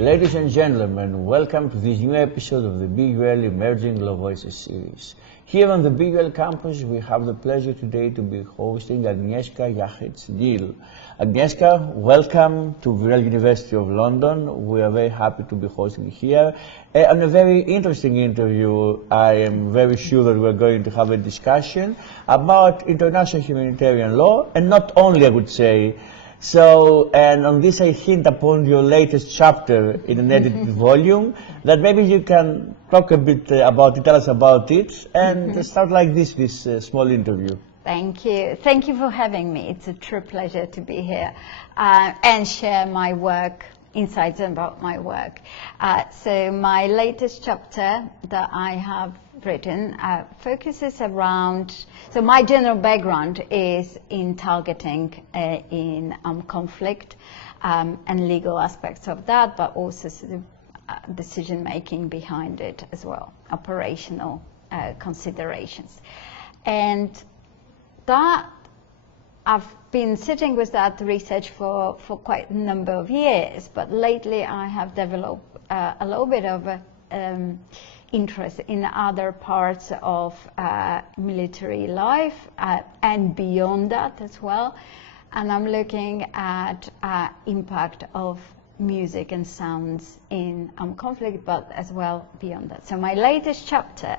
Ladies and gentlemen, welcome to this new episode of the BUL Emerging Global Voices series. Here on the BUL campus, we have the pleasure today to be hosting Agnieszka Jachec-Neale. Agnieszka, welcome to Virel University of London. We are very happy to be hosting you here. On a very interesting interview, I am very sure that we're going to have a discussion about international humanitarian law, and not only, I would say. So, and on this I hint upon your latest chapter in an edited volume, that maybe you can talk a bit about it, tell us about it, and start like this small interview. Thank you. Thank you for having me. It's a true pleasure to be here and share my work, insights about my work. So my latest chapter that I have written focuses around, so my general background is in targeting in conflict and legal aspects of that, but also sort of, decision making behind it as well, operational considerations. And that I've been sitting with that research for quite a number of years, but lately I have developed a little bit of interest in other parts of military life and beyond that as well. And I'm looking at impact of music and sounds in conflict, but as well beyond that. So my latest chapter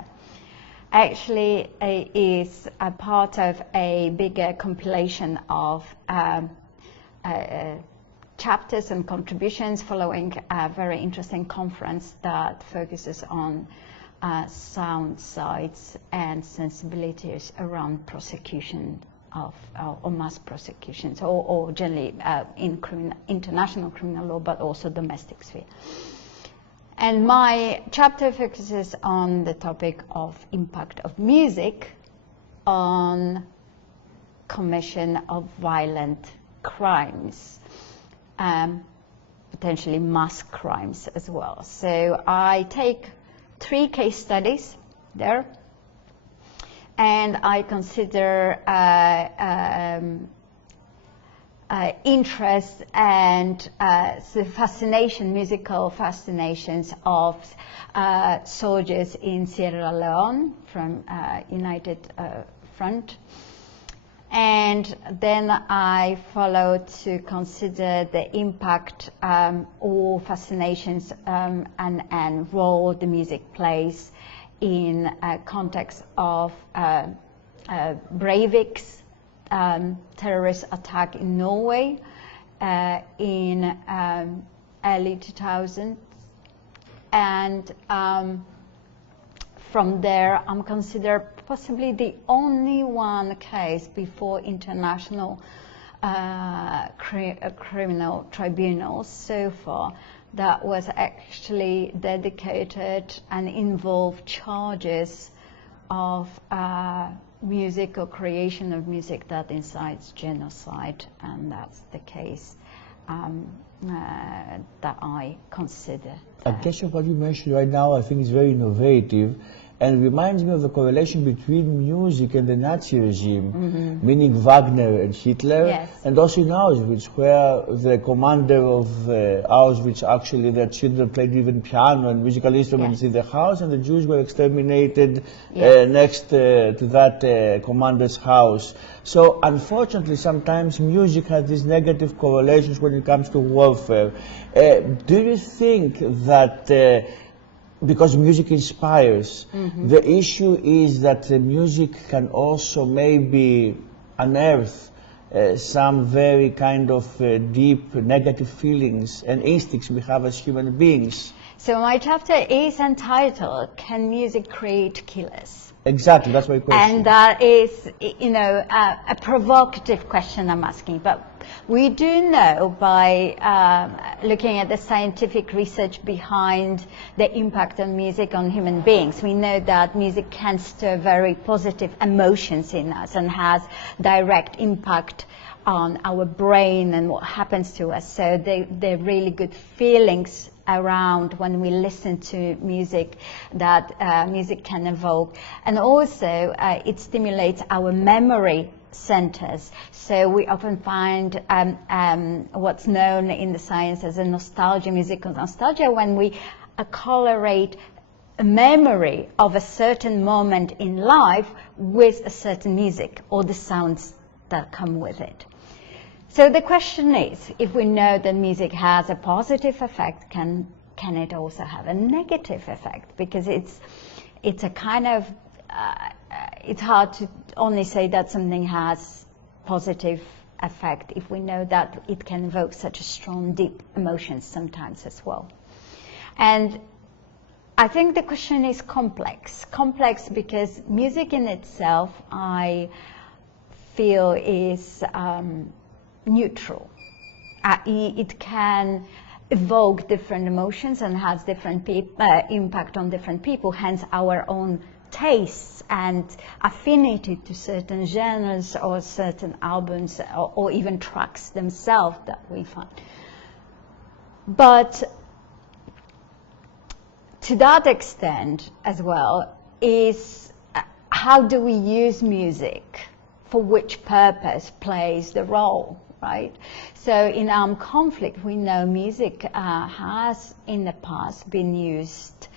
actually is a part of a bigger compilation of chapters and contributions following a very interesting conference that focuses on sound sites and sensibilities around prosecution of or mass prosecutions, or generally in international criminal law, but also domestic sphere. And my chapter focuses on the topic of impact of music on commission of violent crimes, potentially mass crimes as well. So I take 3 case studies there, and I consider interest and the fascination, musical fascinations of soldiers in Sierra Leone from United Front. And then I follow to consider the impact or fascinations and role the music plays in context of Breivik's terrorist attack in Norway in early 2000s. And from there, I'm considered possibly the only one case before international criminal tribunals so far that was actually dedicated and involved charges of music or creation of music that incites genocide, and that's the case that I consider. I guess what you mentioned right now, I think is very innovative, and reminds me of the correlation between music and the Nazi regime, meaning Wagner and Hitler, yes. And also in Auschwitz, where the commander of Auschwitz, actually their children played even piano and musical instruments, yes. In the house, and the Jews were exterminated, yes. Next to that commander's house. So unfortunately, sometimes music has these negative correlations when it comes to warfare. Do you think that because music inspires, the issue is that the music can also maybe unearth some very kind of deep negative feelings and instincts we have as human beings? So my chapter is entitled, "Can Music Create Killers?" Exactly, that's my question. And that is, you know, a provocative question I'm asking. But we do know by looking at the scientific research behind the impact of music on human beings, we know that music can stir very positive emotions in us and has direct impact on our brain and what happens to us. So they're really good feelings around when we listen to music that music can evoke. And also it stimulates our memory centers. So we often find what's known in the science as a nostalgia, musical nostalgia, when we correlate a memory of a certain moment in life with a certain music or the sounds that come with it. So the question is, if we know that music has a positive effect, can it also have a negative effect? Because it's a kind of it's hard to only say that something has positive effect if we know that it can evoke such a strong, deep emotions sometimes as well. And I think the question is complex. Complex because music in itself, I feel, is neutral. It can evoke different emotions and has different impact on different people, hence our own tastes and affinity to certain genres or certain albums or even tracks themselves that we find. But to that extent as well is how do we use music, for which purpose plays the role, right? So in armed conflict, we know music has in the past been used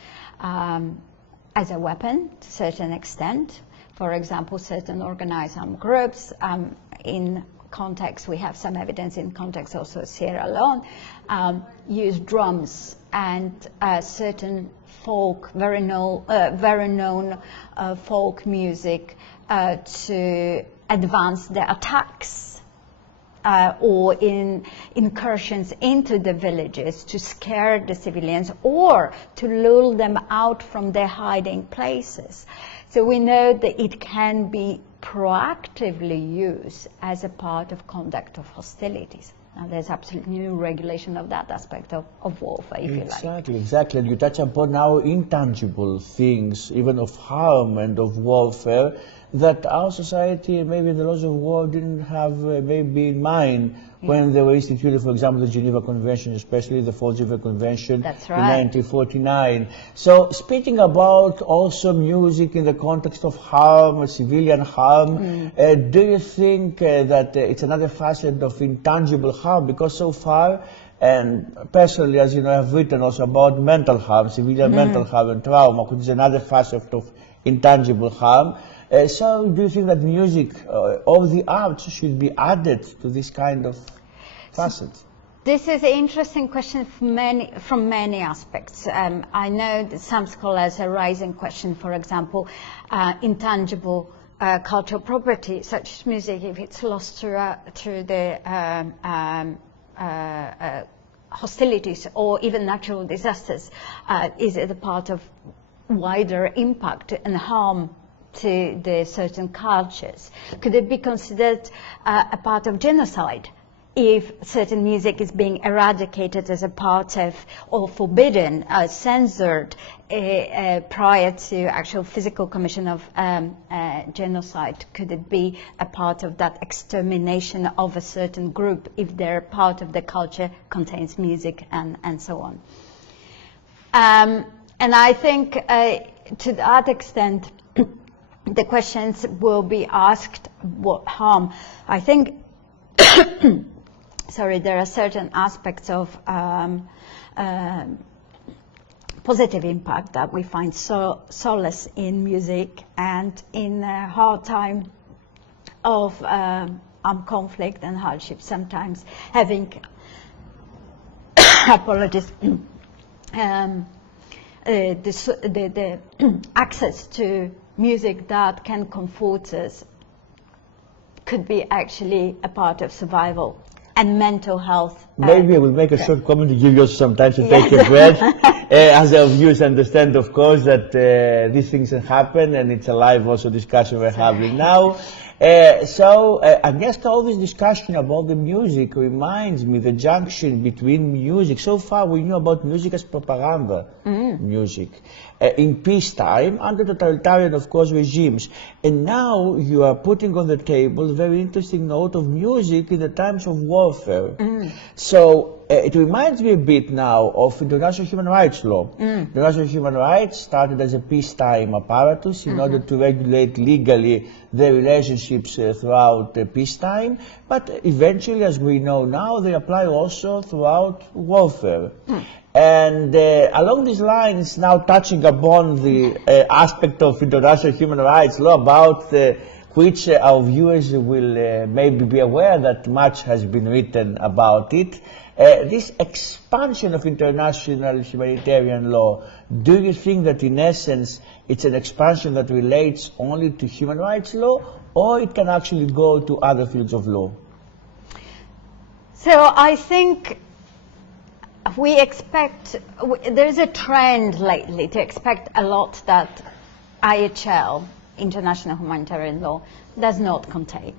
as a weapon to a certain extent. For example, certain organized armed groups in context, we have some evidence in context also Sierra Leone, use drums and certain folk, very known folk music to advance their attacks or in incursions into the villages to scare the civilians or to lure them out from their hiding places. So we know that it can be proactively used as a part of conduct of hostilities. Now, there's absolutely no regulation of that aspect of warfare, if you like. Exactly. And you touch upon now intangible things, even of harm and of warfare, that our society, maybe the laws of war, didn't have maybe in mind when they were instituted, for example, the Geneva Convention, especially the Fall Geneva Convention in 1949. So speaking about also music in the context of harm, civilian harm, do you think that it's another facet of intangible harm? Because so far, and personally, as you know, I've written also about mental harm, civilian mental harm and trauma, which is another facet of intangible harm. So do you think that music or the arts should be added to this kind of facets? This is an interesting question from many aspects. I know that some scholars are raising question, for example, intangible cultural property, such as music, if it's lost through the hostilities or even natural disasters, is it a part of wider impact and harm to the certain cultures? Could it be considered a part of genocide if certain music is being eradicated as a part of, or forbidden, censored prior to actual physical commission of genocide? Could it be a part of that extermination of a certain group if their part of the culture contains music and so on? And I think to that extent, the questions will be asked, what harm? I think, sorry, there are certain aspects of positive impact that we find solace in music, and in a hard time of armed conflict and hardship, sometimes having, apologies, the access to music that can comfort us could be actually a part of survival and mental health. Maybe I will make a short comment to give you some time to take a breath. As our viewers understand, of course, that these things happen, and it's a live also discussion we're having now. Agnieszka, all this discussion about the music reminds me the junction between music. So far we knew about music as propaganda music in peacetime under totalitarian, of course, regimes. And now you are putting on the table a very interesting note of music in the times of warfare. So it reminds me a bit now of international human rights law. International human rights started as a peacetime apparatus in order to regulate legally the relationships throughout peacetime, but eventually, as we know now, they apply also throughout warfare. And along these lines, now touching upon the aspect of international human rights law about which our viewers will maybe be aware that much has been written about it. This expansion of international humanitarian law, do you think that in essence it's an expansion that relates only to human rights law, or it can actually go to other fields of law? So I think we expect, there's a trend lately to expect a lot that IHL, international humanitarian law, does not contain.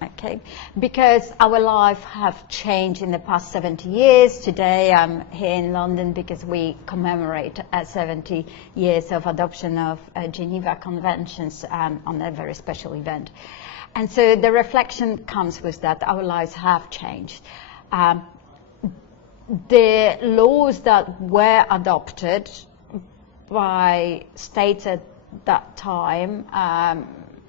Okay, because our lives have changed in the past 70 years. Today I'm here in London because we commemorate 70 years of adoption of Geneva Conventions on a very special event. And so the reflection comes with that our lives have changed. The laws that were adopted by states at that time,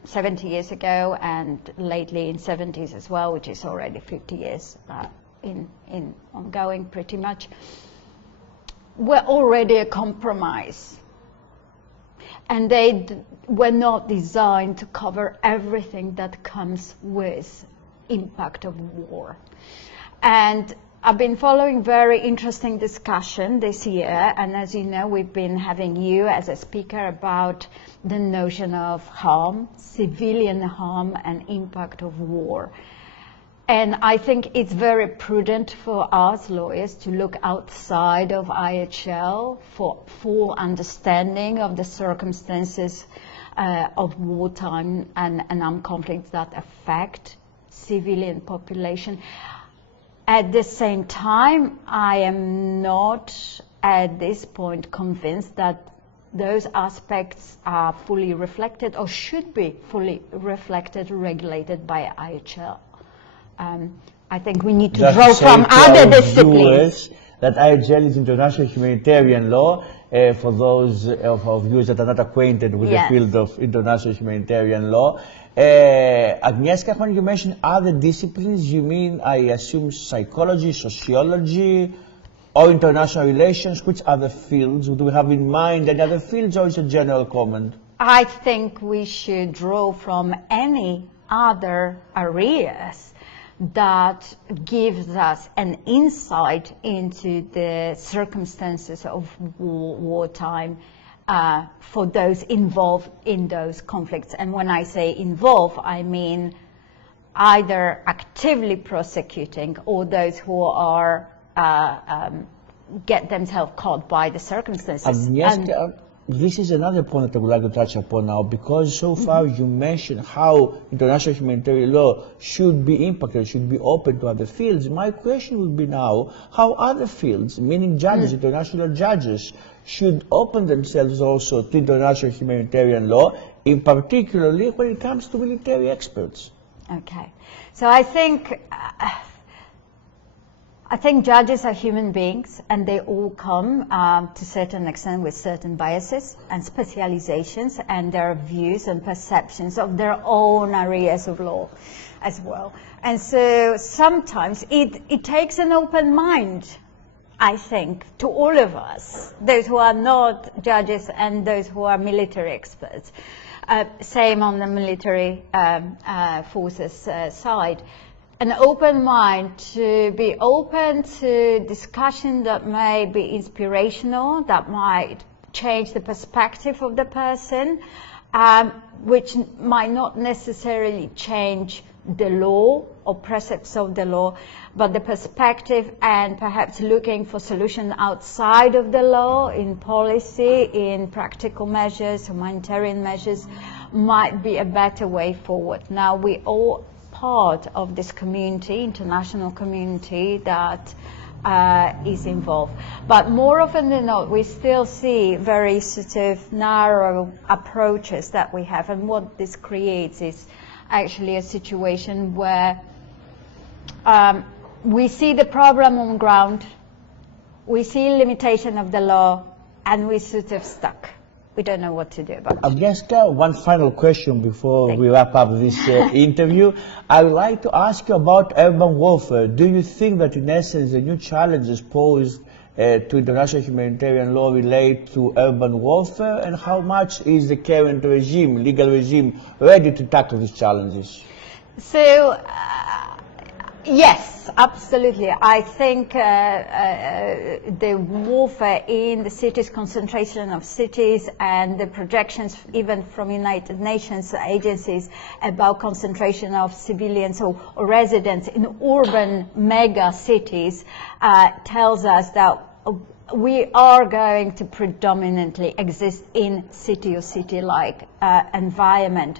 70 years ago, and lately in 70s as well, which is already 50 years in ongoing pretty much, were already a compromise. And they were not designed to cover everything that comes with impact of war. And I've been following very interesting discussion this year, and as you know, we've been having you as a speaker about the notion of harm, civilian harm, and impact of war. And I think it's very prudent for us lawyers to look outside of IHL for full understanding of the circumstances of wartime and armed conflicts that affect civilian population. At the same time, I am not at this point convinced that those aspects are fully reflected or should be fully reflected, regulated by IHL. I think we need to draw from other disciplines. That IHL is international humanitarian law. For those of our viewers that are not acquainted with the field of international humanitarian law, Agnieszka, when you mention other disciplines, you mean, I assume, psychology, sociology, or international relations? Which other fields do we have in mind? Any other fields, or is it a general comment? I think we should draw from any other areas that gives us an insight into the circumstances of wartime for those involved in those conflicts. And when I say involved, I mean either actively prosecuting or those who are get themselves caught by the circumstances. This is another point that I would like to touch upon now, because so far you mentioned how international humanitarian law should be impacted, should be open to other fields. My question would be now, how other fields, meaning judges, international judges, should open themselves also to international humanitarian law, in particularly when it comes to military experts? Okay, so I think judges are human beings, and they all come to a certain extent with certain biases and specializations and their views and perceptions of their own areas of law as well. And so sometimes it takes an open mind, I think, to all of us, those who are not judges and those who are military experts. Same on the military forces side. An open mind to be open to discussion that may be inspirational, that might change the perspective of the person, which might not necessarily change the law or precepts of the law, but the perspective and perhaps looking for solutions outside of the law in policy, in practical measures, humanitarian measures, might be a better way forward. Now, we all part of this community, international community that is involved. But more often than not, we still see very sort of narrow approaches that we have, and what this creates is actually a situation where we see the problem on ground, we see limitation of the law, and we're sort of stuck. We don't know what to do about it. Agnieszka, one final question before we wrap up this interview. I would like to ask you about urban warfare. Do you think that in essence the new challenges posed to international humanitarian law relate to urban warfare, and how much is the current regime, legal regime, ready to tackle these challenges? So, yes, absolutely. I think the warfare in the cities, concentration of cities, and the projections even from United Nations agencies about concentration of civilians or residents in urban mega cities tells us that we are going to predominantly exist in city or city-like environment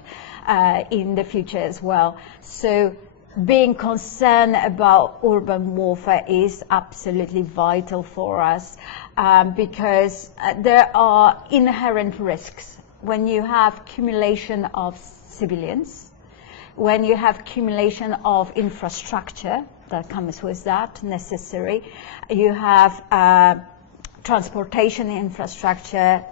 in the future as well. So being concerned about urban warfare is absolutely vital for us because there are inherent risks when you have accumulation of civilians, when you have accumulation of infrastructure that comes with that necessary, you have transportation infrastructure,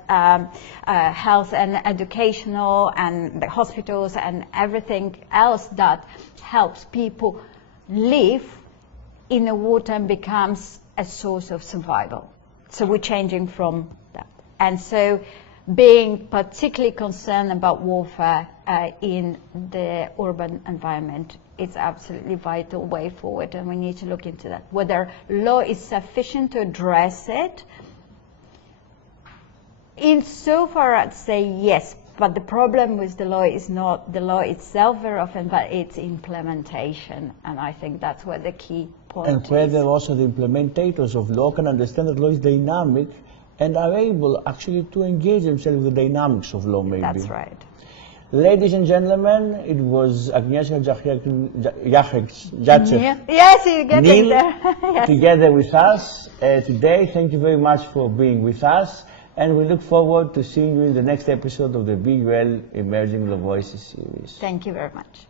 health and educational, and the hospitals and everything else that helps people live in a wartime becomes a source of survival. So we're changing from that. And so being particularly concerned about warfare in the urban environment is absolutely vital way forward, and we need to look into that. Whether law is sufficient to address it, insofar I'd say yes, but the problem with the law is not the law itself very often, but its implementation, and I think that's where the key point is. And whether also the implementators of law can understand that law is dynamic and are able actually to engage themselves with the dynamics of law, maybe. That's right. Ladies and gentlemen, it was Agnieszka Jachec-Neale Yes, you get it there. Yes. Together with us today. Thank you very much for being with us, and we look forward to seeing you in the next episode of the Big Well Emerging Law Voices series. Thank you very much.